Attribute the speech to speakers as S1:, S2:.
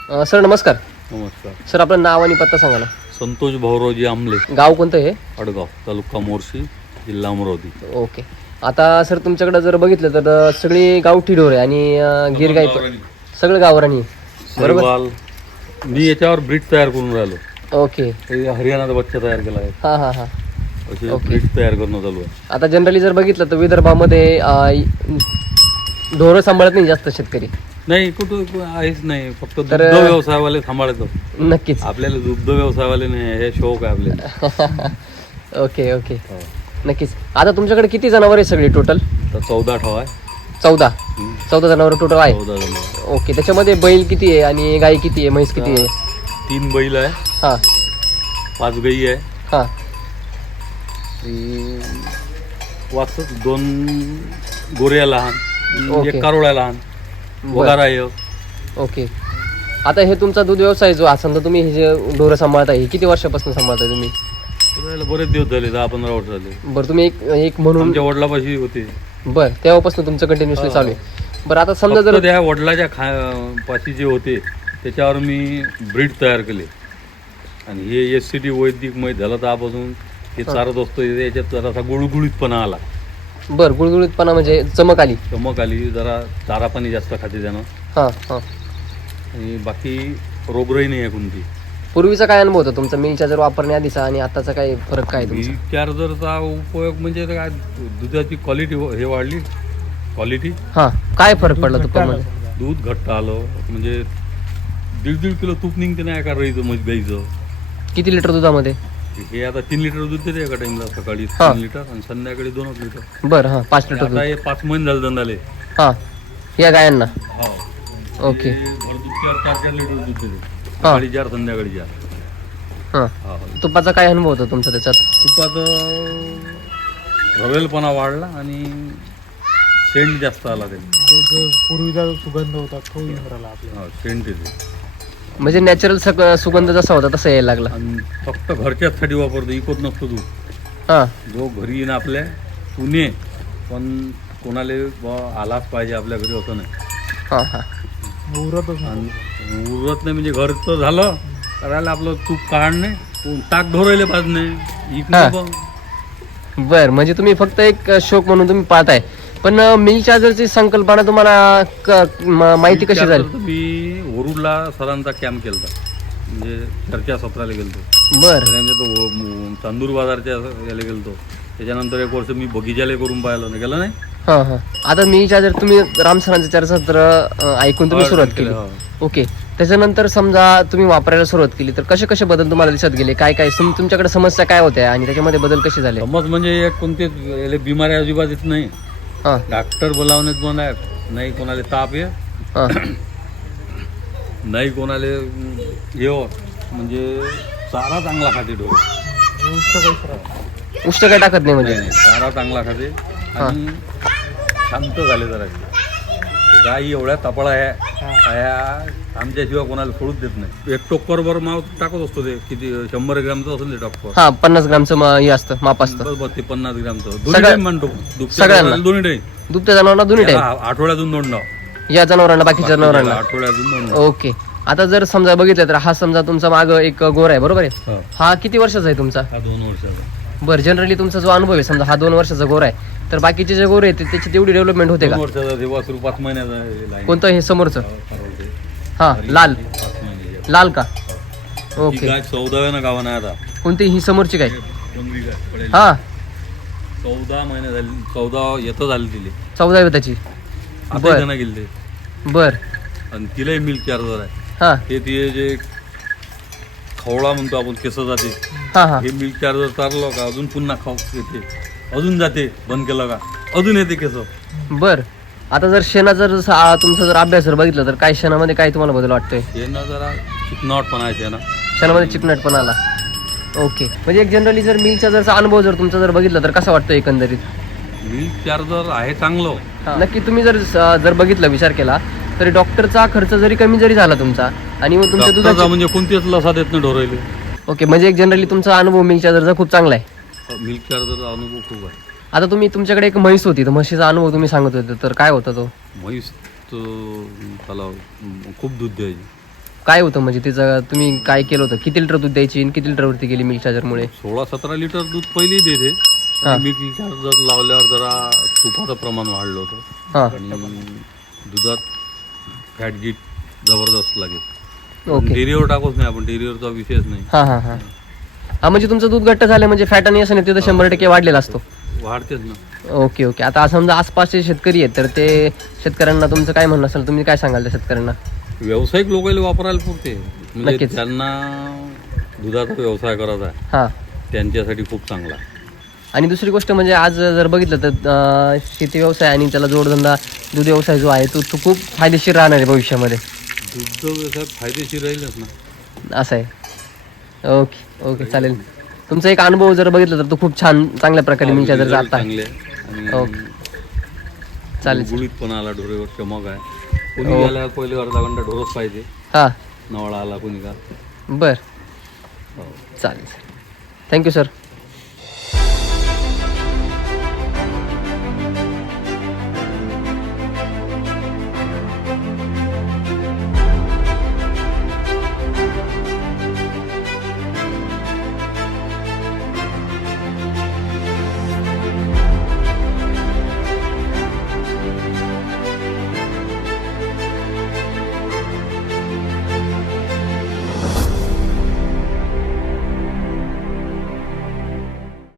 S1: Sir नमस्कार.
S2: नमस्कार.
S1: Sir आपलं नाव आणि पत्ता सांगा ना.
S2: संतोष भाऊरावजी आमले,
S1: गाव कोणतं हे?
S2: अडगाव, तालुका मोर्शी, जिल्हा अमरावती.
S1: ओके. आता सर तुमच्याकडे जर बघितलं तर सगळी गावठी ढोर आहे आणि गिर गाय सगळं गावरानी बरोबर.
S2: सहवाल. मी याच्यावर ब्रीड तयार करून राहिलो.
S1: ओके.
S2: हे हरियाणाचा बच्चा तयार केला आहे.
S1: हां हां हां.
S2: असे
S1: ओके.
S2: ब्रीड तयार करणं चालू आहे.
S1: आता जनरली जर बघितलं तर विदर्भामध्ये ढोरं सांभाळत नाही जास्त शेतकरी.
S2: नाही, कुठं आहेच नाही. फक्त दुग्ध
S1: तर-
S2: व्यवसायवाले सांभाळतो.
S1: नक्कीच.
S2: आपल्याला दुग्ध व्यवसायवाले नाही, हे शौक आहे आपल्याला.
S1: Okay okay. नक्कीच. आता तुमच्याकडे किती जनावर आहे सगळी टोटल?
S2: तर 14 ठेवा आहे.
S1: 14 जनावर टोटल आहे.
S2: 14 जण.
S1: ओके. त्याच्यामध्ये बैल किती आहे आणि गाय किती आहे, म्हैस किती आहे?
S2: 3 बैल आहे,
S1: हां
S2: 5 गाई आहे,
S1: हां.
S2: वाच 2 गोऱ्या लहान,
S1: ओके.
S2: 1 कारोळ्या लहान, वगारा आहे.
S1: ओके. आता हे तुमचा दूध व्यवसाय जो समजा तुम्ही हे जे ढोरं सांभाळताय हे किती वर्षापासून सांभाळताय तुम्ही?
S2: त्याला बरेच दिवस झाले, 10-15 वर्ष झाले.
S1: बरं तुम्ही एक म्हणून
S2: आमच्या वडिलापाशी होते.
S1: बरं तेव्हापासून तुमचं कंटिन्युअसली चालू आहे. बरं आता समजा जर
S2: फक्त त्या वडिलाच्या पाशी जे होते त्याच्यावर मी ब्रीड तयार केले. आणि हे SCT वैदिक माहीत झालं त्यापासून हे चारत असतो. याच्यात जरासा गुळगुळीतपणा आला,
S1: बरं गुळगुळीतपणा म्हणजे चमक आली.
S2: चमक आली, जरा चारा पाणी जास्त खाते त्यानं.
S1: हां हां.
S2: आणि बाकी रोगराई नाही आहे कोणती.
S1: पूर्वीचा काय अनुभव होता तुमचा मिलच्या जर वापरण्याआधीचा आणि आताचा काय फरक काय तुमचा?
S2: चार्जरचा उपयोग म्हणजे काय, दुधाची क्वालिटी हे वाढली, क्वालिटी.
S1: हां काय फरक पडला तुपामध्ये?
S2: दूध घट्ट आलं, म्हणजे 1.5 किलो तूप निघते नाही एका गाईचं.
S1: किती लिटर दुधामध्ये?
S2: हे आता 3 लिटर दूध देते एका टाइमला. सकाळी
S1: हा.
S2: 3 लिटर आणि संध्याकाळी 2 लिटर.
S1: बरं हां 5 लिटर
S2: आता
S1: दूध.
S2: हे 5 महिने झाले धंदाले.
S1: हां या गायांना. ओके.
S2: हे भरदूध 4 लिटर दूध देते. सकाळी 4, संध्याकाळी 4.
S1: हां तुपाचा काय अनुभव होता तुमचा त्याच्यात?
S2: तुपात रवेलपणा वाढला आणि सेंट जास्त आला त्याने.
S3: पूर्वीचा सुगंध होता तो येऊन राहिला आपल्याला.
S2: सेंट येते.
S1: म्हणजे नॅचरल सुगंध जसा होता तसा यायला लागला.
S2: आणि फक्त घरच्याचसाठी वापरतो, इकत नसतो दूध.
S1: हां
S2: जो घरी येईन आपल्या पुणे, पण कोणाला आलाच पाहिजे आपल्या घरी असं नाही.
S1: हां हां.
S3: उरतच नाही.
S2: आणि उरत नाही म्हणजे घरचं झालं करायला आपलं तूप काढणे, ताक ढोरायला पाहिजे
S1: हा.
S2: इकडे पण.
S1: बरं म्हणजे तुम्ही फक्त एक शौक म्हणून तुम्ही पाहताय. पण मिल्क चार्जरची संकल्पना तुम्हाला माहिती कशी झाली?
S2: मी वरुडला सरांचा कॅम्प केला, म्हणजे चर्चा सत्राला गेलतो.
S1: बरं
S2: त्यांच्या तो चांदूर बाजारच्या याला गेलतो. त्याच्यानंतर 1 वर्ष मी बगीचाला करून पाहिलं नाही, गेलं नाही.
S1: हां हां. आता मिल्क चार्जर तुम्ही राम सरांचं चर्चासत्र ऐकून तुम्ही सुरुवात केली. ओके. त्याच्यानंतर समजा तुम्ही वापरायला सुरुवात केली तर कसे कसे बदल तुम्हाला दिसत गेले? काय काय तुमच्याकडे समस्या काय होत्या आणि त्याच्यामध्ये बदल कसे झाले?
S2: समज म्हणजे एक कोणते बिमाऱ्या अजिबात येत नाही.
S1: हां
S2: डॉक्टर बोलावण्यात पण आहे, नाही कोणाला ताप आहे,
S1: हां.
S2: नाही कोणाला येव, म्हणजे चारा चांगला खाते ढोर.
S1: उष्ट काय टाकत नाही म्हणजे?
S2: नाही, चारा चांगला खाते आणि शांत झाले जरा. गाई एवढ्या तपळा आहे, आमच्याशिवाय कोणाला सोडूच देत नाही. 1 टोकर वर माव टाकत असतो. ते किती 100 ग्रॅमचं असेल ते टोकर.
S1: हां 50 ग्रामचं हे असतं माप असतं.
S2: बस ते 50 ग्रॅमचं दोन्ही
S1: सगळ्या-
S2: टाइम म्हणतो.
S1: सगळ्यांना?
S2: दोन्ही टाइम.
S1: दुभत्या जनावरांना दोन्ही टाईम?
S2: आठवड्यातून 2 डाव.
S1: या जनावरांना बाकीच्या जनावरांना?
S2: आठवड्यातून 2 डाव.
S1: ओके. आता जर समजा बघितलं तर हा समजा तुमचा माग एक गोर आहे बरोबर आहे?
S2: हा.
S1: हा किती वर्षाचा आहे तुमचा?
S2: हा 2 वर्षाचा.
S1: बरं जनरली तुमचा जो अनुभव आहे समजा हा 2 वर्षाचा गोर आहे तर बाकीचे जे गोर आहेत त्याची तेवढी डेव्हलपमेंट होते
S2: 2
S1: का?
S2: वर्षाचा तेव्हा सुरू 5 महिन्याचा आहे.
S1: कोणतं हे समोरचं?
S2: ठरवते.
S1: हां लाल
S2: 5 महिन्याची.
S1: लाल का?
S2: ही
S1: ओके.
S2: गाय 14व्या गावानं आहे आता.
S1: कोणती ही समोरची काय?
S2: पंधरी गाय पडेल.
S1: हां
S2: 14 महिने झाले. 14 येतं झाली तिले.
S1: 14वी त्याची.
S2: आता
S1: बर.
S2: त्यांना गेले.
S1: बर.
S2: आणि तिलाही मिल्क चार्जर आहे.
S1: हां
S2: ते तिथे जे खवळा म्हणतो आपण केस जाते,
S1: हां हां.
S2: हे मिल्क चार्जर चारलं का अजून पुन्हा खाऊ येते, अजून जाते, बंद केलं का अजून येते केस.
S1: बर. आता जर शेणाचा जर तुमचा जर अभ्यास जर बघितला तर काय शेणामध्ये काय तुम्हाला बदल वाटतोय?
S2: हे ना जरा चिकनाट पण आहे ना.
S1: शेणामध्ये चिकनट पण आला. ओके. म्हणजे एक जनरली जर मिल्कचा जर अनुभव जर तुमचा जर बघितला तर कसा वाटतो एकंदरीत?
S2: मिल्क चार्जर आहे चांगलं.
S1: नक्की तुम्ही जर बघितला विचार केला तरी डॉक्टरचा खर्च जरी कमी जरी झाला तुमचा आणि मग तुमच्या
S2: डॉक्टरचा
S1: दुधाचा
S2: म्हणजे कोणतीच लसा देत नाही ढोरायले.
S1: ओके. म्हणजे एक जनरली तुमचा अनुभव मिल्कच्या जरचा खूप चांगला आहे.
S2: मिल्क चार्जरचा अनुभव खूप आहे.
S1: आता तुम्ही तुमच्याकडे एक म्हैस होती तर म्हशीचा अनुभव तुम्ही सांगत होते तर काय होता तो?
S2: म्हैस त्याला खूप दूध द्यायची.
S1: काय होतं म्हणजे तिचं तुम्ही काय केलं होतं? किती लिटर दूध द्यायची आणि किती लिटरवरती गेली मिल्क चार्जरमुळे?
S2: 16-17 लिटर दूध पहिली देते.
S1: हा.
S2: मिल्क चार्जर लावल्यावर जरा तुपाचं प्रमाण वाढलं होतं
S1: हां
S2: आणि दुधात फॅट गीट जबरदस्त लागेल.
S1: ओके.
S2: डेअरीवर टाकूच नाही आपण, डेअरीवरचा विषयच नाही.
S1: हां हां हां हां म्हणजे तुमचं दूध घट्ट झालं म्हणजे फॅट आणि असं नाही तिथं 100% वाढलेला असतो.
S2: वाढतेच ना.
S1: Okay okay. आता समजा आसपासचे शेतकरी आहेत तर ते शेतकऱ्यांना तुमचं काय म्हणणं असेल, तुम्ही काय सांगाल त्या शेतकऱ्यांना?
S2: व्यावसायिक लोकांना वापरायला पुरते, म्हणजे
S1: नक्कीच.
S2: त्यांना दुधाचा व्यवसाय करायचा आहे
S1: हां
S2: त्यांच्यासाठी खूप चांगला आहे.
S1: आणि दुसरी गोष्ट म्हणजे आज जर बघितलं तर शेती व्यवसाय आणि त्याला जोडधंदा दूध व्यवसाय जो आहे तो खूप फायदेशीर राहणार आहे भविष्यामध्ये,
S2: दुग्ध व्यवसाय फायदेशीर राहीलच ना.
S1: असं आहे. ओके ओके चालेल. तुमचा एक अनुभव जर बघितला तर तो खूप चांगल्या प्रकारे मिल्क चार्जर जात आहे.
S2: चांगले आहे
S1: ओके.
S2: आणि
S1: चालेल.
S2: गुळीत पण आला, ढोरेवर चमक आहे. कोणी गेल्या पहिले अर्धा घंटा ढोरच पाहिजे,
S1: हां
S2: नवळा आला कोणी का.
S1: बरं
S2: हो.
S1: चालेल. Thank you sir.